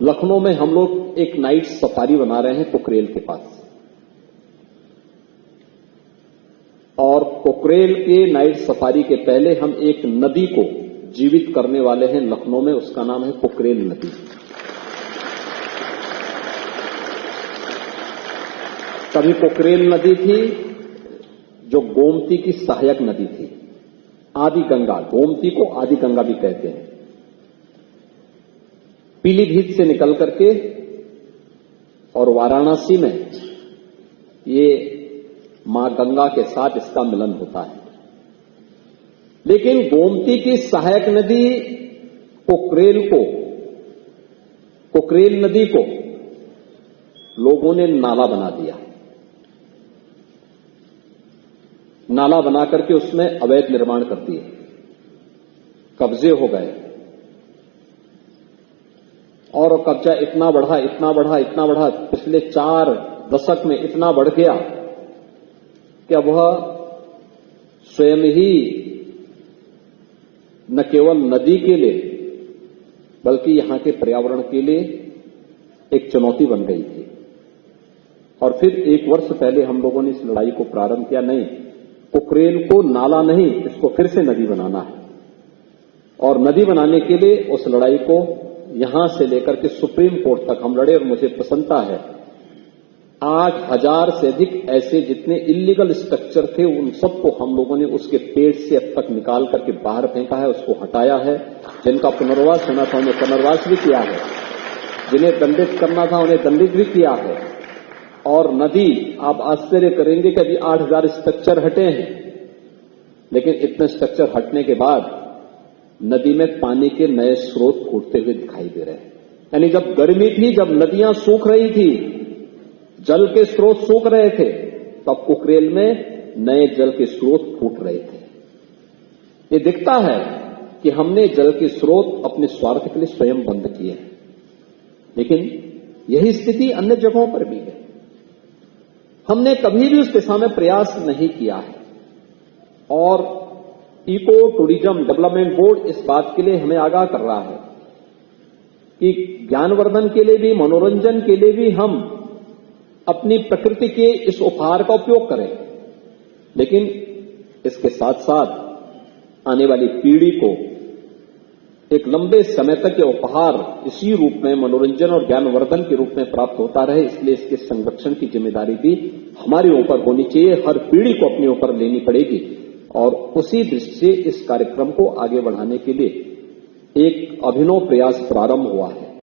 लखनऊ में हम लोग एक नाइट सफारी बना रहे हैं पोखरेल के पास, और पोखरेल के नाइट सफारी के पहले हम एक नदी को जीवित करने वाले हैं लखनऊ में। उसका नाम है पोखरेल नदी। कभी पोखरेल नदी थी जो गोमती की सहायक नदी थी, आदि गंगा, गोमती को आदि गंगा भी कहते हैं। पीलीभीत से निकल करके और वाराणसी में ये मां गंगा के साथ इसका मिलन होता है। लेकिन गोमती की सहायक नदी पोखरेल नदी को लोगों ने नाला बना दिया। नाला बना करके उसमें अवैध निर्माण कर दिए, कब्जे हो गए, और कब्जा इतना बढ़ा, पिछले 4 दशक में इतना बढ़ गया कि अब वह स्वयं ही न केवल नदी के लिए बल्कि यहां के पर्यावरण के लिए एक चुनौती बन गई थी। और फिर 1 वर्ष पहले हम लोगों ने इस लड़ाई को प्रारंभ किया। नहीं, पोखरेल को नाला नहीं, इसको फिर से नदी बनाना है। और नदी बनाने के लिए उस लड़ाई को यहां से लेकर के सुप्रीम कोर्ट तक हम लड़े, और मुझे प्रसन्नता है 8000 से अधिक ऐसे जितने इल्लीगल स्ट्रक्चर थे उन सबको हम लोगों ने उसके पेट से अब तक निकाल करके बाहर फेंका है, उसको हटाया है। जिनका पुनर्वास होना था उन्हें पुनर्वास भी किया है, जिन्हें दंडित करना था उन्हें दंडित भी किया है। और नदी, आप आश्चर्य करेंगे कि अभी 8000 स्ट्रक्चर हटे हैं, लेकिन इतने स्ट्रक्चर हटने के बाद नदी में पानी के नए स्रोत फूटते हुए दिखाई दे रहे हैं। यानी जब गर्मी थी, जब नदियां सूख रही थी, जल के स्रोत सूख रहे थे, तब पोखरेल में नए जल के स्रोत फूट रहे थे। ये दिखता है कि हमने जल के स्रोत अपने स्वार्थ के लिए स्वयं बंद किए हैं, लेकिन यही स्थिति अन्य जगहों पर भी है। हमने कभी भी उस दिशा में प्रयास नहीं किया है। और इको टूरिज्म डेवलपमेंट बोर्ड इस बात के लिए हमें आगाह कर रहा है कि ज्ञानवर्धन के लिए भी, मनोरंजन के लिए भी हम अपनी प्रकृति के इस उपहार का उपयोग करें, लेकिन इसके साथ साथ आने वाली पीढ़ी को एक लंबे समय तक ये उपहार इसी रूप में मनोरंजन और ज्ञानवर्धन के रूप में प्राप्त होता रहे। इसलिए इसके संरक्षण की जिम्मेदारी भी हमारे ऊपर होनी चाहिए, हर पीढ़ी को अपने ऊपर लेनी पड़ेगी। और उसी दृष्टि से इस कार्यक्रम को आगे बढ़ाने के लिए एक अभिनव प्रयास प्रारंभ हुआ है।